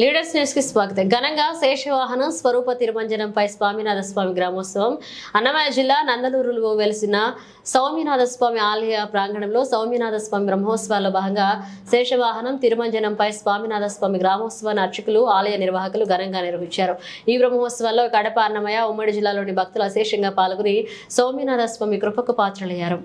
Leaders news కి స్వాగతం. ఘనంగా శేషవాహనం స్వరూప తిరుమంజనంపై స్వామినాథ స్వామి గ్రామోత్సవం. అన్నమయ్య జిల్లా నందలూరులో వెలిసిన సౌమ్యనాథ స్వామి ఆలయ ప్రాంగణంలో సౌమ్యనాథ స్వామి బ్రహ్మోత్సవాల్లో భాగంగా శేషవాహనం తిరుమంజనంపై స్వామినాథ స్వామి గ్రామోత్సవాన్ని అర్చకులు, ఆలయ నిర్వాహకులు ఘనంగా నిర్వహించారు. ఈ బ్రహ్మోత్సవాల్లో కడప, అన్నమయ్య, ఉమ్మడి జిల్లాలోని భక్తులు అశేషంగా పాల్గొని సౌమ్యనాథ స్వామి కృపకు పాత్రలయ్యారు.